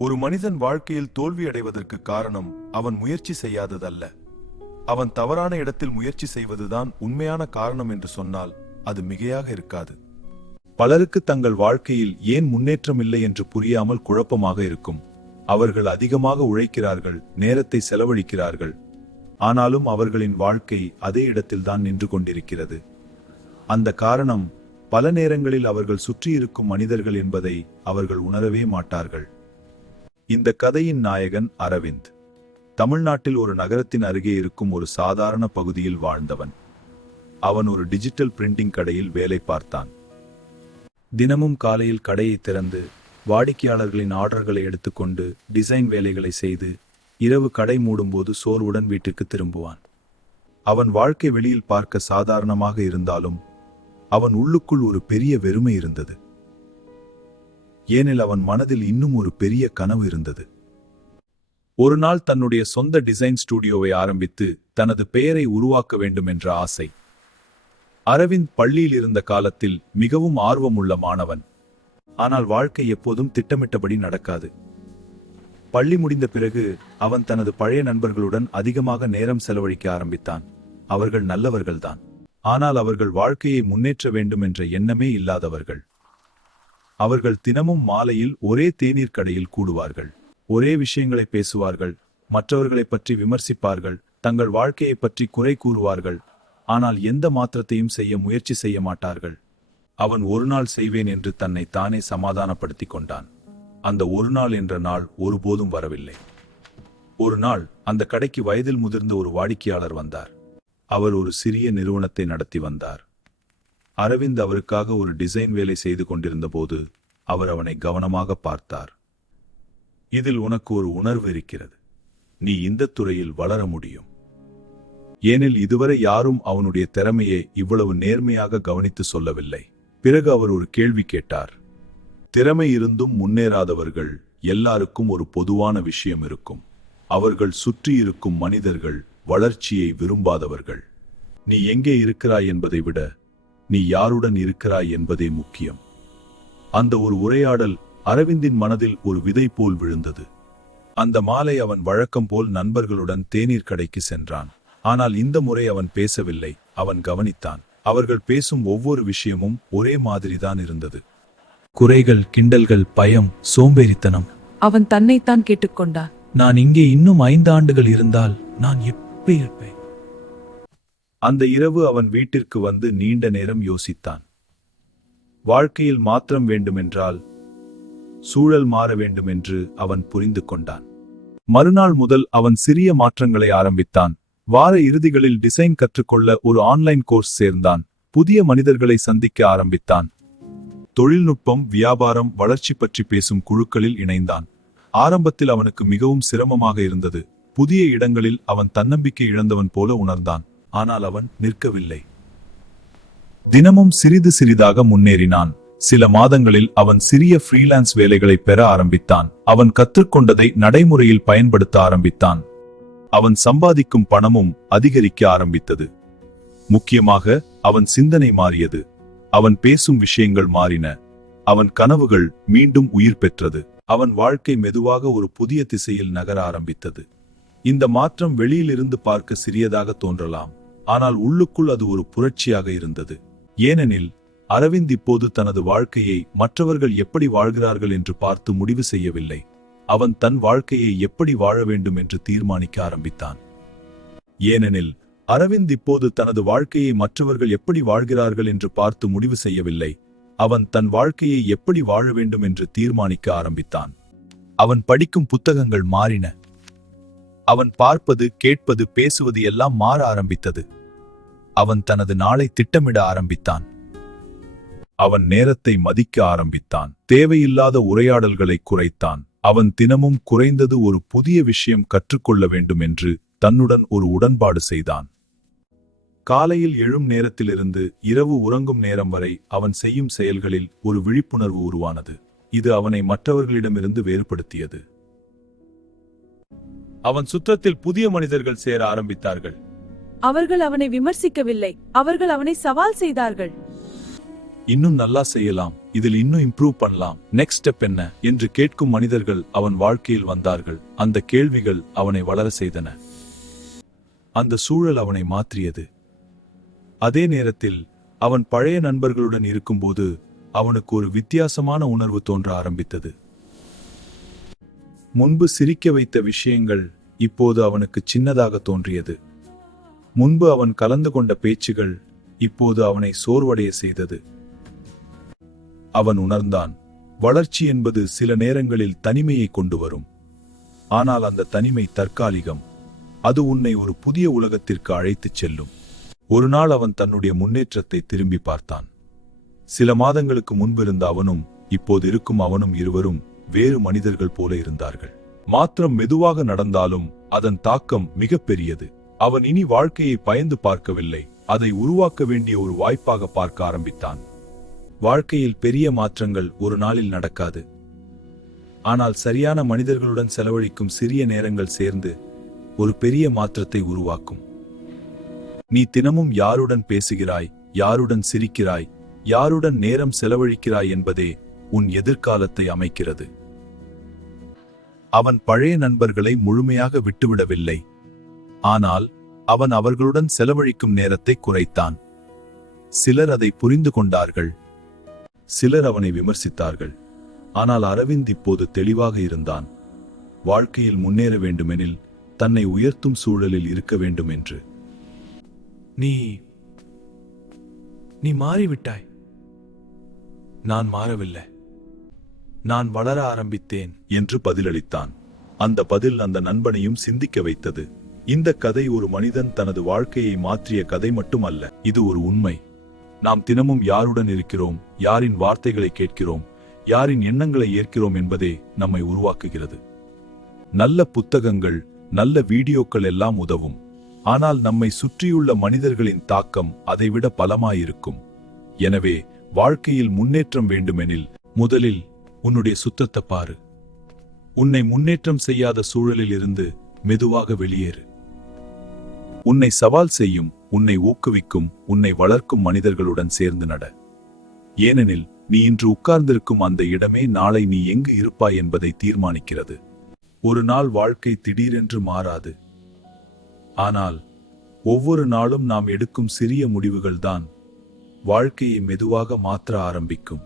ஒரு மனிதன் வாழ்க்கையில் தோல்வியடைவதற்கு காரணம் அவன் முயற்சி செய்யாததல்ல, அவன் தவறான இடத்தில் முயற்சி செய்வதுதான் உண்மையான காரணம் என்று சொன்னால் அது மிகையாக இருக்காது. பலருக்கு தங்கள் வாழ்க்கையில் ஏன் முன்னேற்றம் இல்லை என்று புரியாமல் குழப்பமாக இருக்கும். அவர்கள் அதிகமாக உழைக்கிறார்கள், நேரத்தை செலவழிக்கிறார்கள், ஆனாலும் அவர்களின் வாழ்க்கை அதே இடத்தில்தான் நின்று கொண்டிருக்கிறது. அந்த காரணம் பல நேரங்களில் அவர்கள் சுற்றியிருக்கும் மனிதர்கள் என்பதை அவர்கள் உணரவே மாட்டார்கள். இந்த கதையின் நாயகன் அரவிந்த் தமிழ்நாட்டில் ஒரு நகரத்தின் அருகே இருக்கும் ஒரு சாதாரண பகுதியில் வாழ்ந்தவன். அவன் ஒரு டிஜிட்டல் பிரிண்டிங் கடையில் வேலை பார்த்தான். தினமும் காலையில் கடையை திறந்து வாடிக்கையாளர்களின் ஆர்டர்களை எடுத்துக்கொண்டு டிசைன் வேலைகளை செய்து இரவு கடை மூடும்போது சோர்வுடன் வீட்டிற்கு திரும்புவான். அவன் வாழ்க்கை வெளியில் பார்க்க சாதாரணமாக இருந்தாலும் அவன் உள்ளுக்குள் ஒரு பெரிய வெறுமை இருந்தது. ஏனெனில் அவன் மனதில் இன்னும் ஒரு பெரிய கனவு இருந்தது. ஒரு நாள் தன்னுடைய சொந்த டிசைன் ஸ்டுடியோவை ஆரம்பித்து தனது பெயரை உருவாக்க வேண்டும் என்ற ஆசை. அரவிந்த் பள்ளியில் இருந்த காலத்தில் மிகவும் ஆர்வமுள்ள மாணவன். ஆனால் வாழ்க்கை எப்போதும் திட்டமிட்டபடி நடக்காது. பள்ளி முடிந்த பிறகு அவன் தனது பழைய நண்பர்களுடன் அதிகமாக நேரம் செலவழிக்க ஆரம்பித்தான். அவர்கள் நல்லவர்கள்தான், ஆனால் அவர்கள் வாழ்க்கையை முன்னேற்ற வேண்டும் என்ற எண்ணமே இல்லாதவர்கள். அவர்கள் தினமும் மாலையில் ஒரே தேநீர் கடையில் கூடுவார்கள், ஒரே விஷயங்களை பேசுவார்கள், மற்றவர்களை பற்றி விமர்சிப்பார்கள், தங்கள் வாழ்க்கையை பற்றி குறை கூறுவார்கள், ஆனால் எந்த மாற்றத்தையும் செய்ய முயற்சி செய்ய மாட்டார்கள். அவன் ஒரு நாள் செய்வேன் என்று தன்னை தானே சமாதானப்படுத்திக் கொண்டான். அந்த ஒரு நாள் என்ற நாள் ஒருபோதும் வரவில்லை. ஒரு நாள் அந்த கடைக்கு வயதில் முதிர்ந்த ஒரு வாடிக்கையாளர் வந்தார். அவர் ஒரு சிறிய நிறுவனத்தை நடத்தி வந்தார். அரவிந்த் அவருக்காக ஒரு டிசைன் வேலை செய்து கொண்டிருந்த போது அவர் அவனை கவனமாக பார்த்தார். இதில் உனக்கு ஒரு உணர்வு இருக்கிறது, நீ இந்த துறையில் வளர முடியும். ஏனில் இதுவரை யாரும் அவனுடைய திறமையை இவ்வளவு நேர்மையாக கவனித்து சொல்லவில்லை. பிறகு அவர் ஒரு கேள்வி கேட்டார். திறமை இருந்தும் முன்னேறாதவர்கள் எல்லாருக்கும் ஒரு பொதுவான விஷயம் இருக்கும். அவர்கள் சுற்றி இருக்கும் மனிதர்கள் வளர்ச்சியை விரும்பாதவர்கள். நீ எங்கே இருக்கிறாய் என்பதை விட நீ யாருடன் இருக்கிறாய் என்பதே முக்கியம். அந்த ஒரு உரையாடல் அரவிந்தின் மனதில் ஒரு விதை போல் விழுந்தது. அந்த மாலை அவன் வழக்கம் போல் நண்பர்களுடன் தேநீர் கடைக்கு சென்றான். ஆனால் இந்த முறை அவன் பேசவில்லை, அவன் கவனித்தான். அவர்கள் பேசும் ஒவ்வொரு விஷயமும் ஒரே மாதிரிதான் இருந்தது. குறைகள், கிண்டல்கள், பயம், சோம்பேறித்தனம். அவன் தன்னைத்தான் கேட்டுக்கொண்டான். நான் இங்கே இன்னும் 5 ஆண்டுகள் இருந்தால் நான் எப்படி இருப்பேன்? அந்த இரவு அவன் வீட்டிற்கு வந்து நீண்ட நேரம் யோசித்தான். வாழ்க்கையில் மாற்றம் வேண்டுமென்றால் சூழல் மாற வேண்டும் என்று அவன் புரிந்து கொண்டான். மறுநாள் முதல் அவன் சிறிய மாற்றங்களை ஆரம்பித்தான். வார இறுதிகளில் டிசைன் கற்றுக்கொள்ள ஒரு ஆன்லைன் கோர்ஸ் சேர்ந்தான். புதிய மனிதர்களை சந்திக்க ஆரம்பித்தான். தொழில்நுட்பம், வியாபாரம், வளர்ச்சி பற்றி பேசும் குழுக்களில் இணைந்தான். ஆரம்பத்தில் அவனுக்கு மிகவும் சிரமமாக இருந்தது. புதிய இடங்களில் அவன் தன்னம்பிக்கை இழந்தவன் போல உணர்ந்தான். ஆனால் அவன் நிற்கவில்லை. தினமும் சிறிது சிறிதாக முன்னேறினான். சில மாதங்களில் அவன் சிறிய ஃப்ரீலான்ஸ் வேலைகளை பெற ஆரம்பித்தான். அவன் கற்றுக்கொண்டதை நடைமுறையில் பயன்படுத்த ஆரம்பித்தான். அவன் சம்பாதிக்கும் பணமும் அதிகரிக்க ஆரம்பித்தது. முக்கியமாக அவன் சிந்தனை மாறியது. அவன் பேசும் விஷயங்கள் மாறின. அவன் கனவுகள் மீண்டும் உயிர் பெற்றது. அவன் வாழ்க்கை மெதுவாக ஒரு புதிய திசையில் நகர ஆரம்பித்தது. இந்த மாற்றம் வெளியிலிருந்து பார்க்க சிறியதாக தோன்றலாம், ஆனால் உள்ளுக்குள் அது ஒரு புரட்சியாக இருந்தது. ஏனெனில் அரவிந்த் இப்போது தனது வாழ்க்கையை மற்றவர்கள் எப்படி வாழ்கிறார்கள் என்று பார்த்து முடிவு செய்யவில்லை. அவன் தன் வாழ்க்கையை எப்படி வாழ வேண்டும் என்று தீர்மானிக்க ஆரம்பித்தான். ஏனெனில் அரவிந்த் இப்போது தனது வாழ்க்கையை மற்றவர்கள் எப்படி வாழ்கிறார்கள் என்று பார்த்து முடிவு செய்யவில்லை. அவன் தன் வாழ்க்கையை எப்படி வாழ வேண்டும் என்று தீர்மானிக்க ஆரம்பித்தான். அவன் படிக்கும் புத்தகங்கள் மாறின. அவன் பார்ப்பது, கேட்பது, பேசுவது எல்லாம் மாற ஆரம்பித்தது. அவன் தனது நாளை திட்டமிட ஆரம்பித்தான். அவன் நேரத்தை மதிக்க ஆரம்பித்தான். தேவையில்லாத உரையாடல்களை குறைத்தான். அவன் தினமும் குறைந்தது ஒரு புதிய விஷயம் கற்றுக்கொள்ள வேண்டும் என்று தன்னுடன் ஒரு உடன்பாடு செய்தான். காலையில் எழும் நேரத்திலிருந்து இரவு உறங்கும் நேரம் வரை அவன் செய்யும் செயல்களில் ஒரு விழிப்புணர்வு உருவானது. இது அவனை மற்றவர்களிடமிருந்து வேறுபடுத்தியது. அவன் சுற்றத்தில் புதிய மனிதர்கள் சேர ஆரம்பித்தார்கள். அவர்கள் அவனை விமர்சிக்கவில்லை, அவர்கள் அவனை சவால் செய்தார்கள். இன்னும் நல்லா செய்யலாம், இதில் இன்னும் இம்ப்ரூவ் பண்ணலாம், நெக்ஸ்ட் ஸ்டெப் என்ன என்று கேட்கும் மனிதர்கள் அவன் வாழ்க்கையில் வந்தார்கள். அந்த கேள்விகள் அவனை வளர செய்தன. அந்த சூழல் அவனை மாற்றியது. அதே நேரத்தில் அவன் பழைய நண்பர்களுடன் இருக்கும்போது அவனுக்கு ஒரு வித்தியாசமான உணர்வு தோன்ற ஆரம்பித்தது. முன்பு சிரிக்க வைத்த விஷயங்கள் இப்போது அவனுக்கு சின்னதாக தோன்றியது. முன்பு அவன் கலந்து கொண்ட பேச்சுகள் இப்போது அவனை சோர்வடைய செய்தது. அவன் உணர்ந்தான், வளர்ச்சி என்பது சில நேரங்களில் தனிமையை கொண்டு வரும். ஆனால் அந்த தனிமை தற்காலிகம். அது உன்னை ஒரு புதிய உலகத்திற்கு அழைத்துச் செல்லும். ஒரு நாள் அவன் தன்னுடைய முன்னேற்றத்தை திரும்பி பார்த்தான். சில மாதங்களுக்கு முன்பிருந்த அவனும் இப்போது இருக்கும் அவனும் இருவரும் வேறு மனிதர்கள் போல இருந்தார்கள். மாற்றம் மெதுவாக நடந்தாலும் அதன் தாக்கம் மிகப்பெரியது. அவன் இனி வாழ்க்கையை பயந்து பார்க்கவில்லை, அதை உருவாக்க வேண்டிய ஒரு வாய்ப்பாக பார்க்க ஆரம்பித்தான். வாழ்க்கையில் பெரிய மாற்றங்கள் ஒரு நாளில் நடக்காது. ஆனால் சரியான மனிதர்களுடன் செலவழிக்கும் சிறிய நேரங்கள் சேர்ந்து ஒரு பெரிய மாற்றத்தை உருவாக்கும். நீ தினமும் யாருடன் பேசுகிறாய், யாருடன் சிரிக்கிறாய், யாருடன் நேரம் செலவழிக்கிறாய் என்பதே உன் எதிர்காலத்தை அமைக்கிறது. அவன் பழைய நண்பர்களை முழுமையாக விட்டுவிடவில்லை. ஆனால் அவன் அவர்களுடன் செலவழிக்கும் நேரத்தை குறைத்தான். சிலர் அதை புரிந்து கொண்டார்கள், சிலர் அவனை விமர்சித்தார்கள். ஆனால் அரவிந்த் இப்போது தெளிவாக இருந்தான். வாழ்க்கையில் முன்னேற வேண்டுமெனில் தன்னை உயர்த்தும் சூழலில் இருக்க வேண்டும் என்று. நீ மாறிவிட்டாய். நான் மாறவில்லை, நான் வளர ஆரம்பித்தேன் என்று பதிலளித்தான். அந்த பதில் அந்த நண்பனையும் சிந்திக்க வைத்தது. இந்த கதை ஒரு மனிதன் தனது வாழ்க்கையை மாற்றிய கதை மட்டுமல்ல, இது ஒரு உண்மை. நாம் தினமும் யாருடன் இருக்கிறோம், யாரின் வார்த்தைகளை கேட்கிறோம், யாரின் எண்ணங்களை ஏற்கிறோம் என்பதே நம்மை உருவாக்குகிறது. நல்ல புத்தகங்கள், நல்ல வீடியோக்கள் எல்லாம் உதவும். ஆனால் நம்மை சுற்றியுள்ள மனிதர்களின் தாக்கம் அதைவிட பலமாயிருக்கும். எனவே வாழ்க்கையில் முன்னேற்றம் வேண்டுமெனில் முதலில் உன்னுடைய சுத்தத்தை பாரு. உன்னை முன்னேற்றம் செய்யாத சூழலில் இருந்து மெதுவாக வெளியேறு. உன்னை சவால் செய்யும், உன்னை ஊக்குவிக்கும், உன்னை வளர்க்கும் மனிதர்களுடன் சேர்ந்து நட. ஏனெனில் நீ இன்று உட்கார்ந்திருக்கும் அந்த இடமே நாளை நீ எங்கு இருப்பாய் என்பதை தீர்மானிக்கிறது. ஒரு நாள் வாழ்க்கை திடீரென்று மாறாது. ஆனால் ஒவ்வொரு நாளும் நாம் எடுக்கும் சிறிய முடிவுகள்தான் வாழ்க்கையை மெதுவாக மாற்ற ஆரம்பிக்கும்.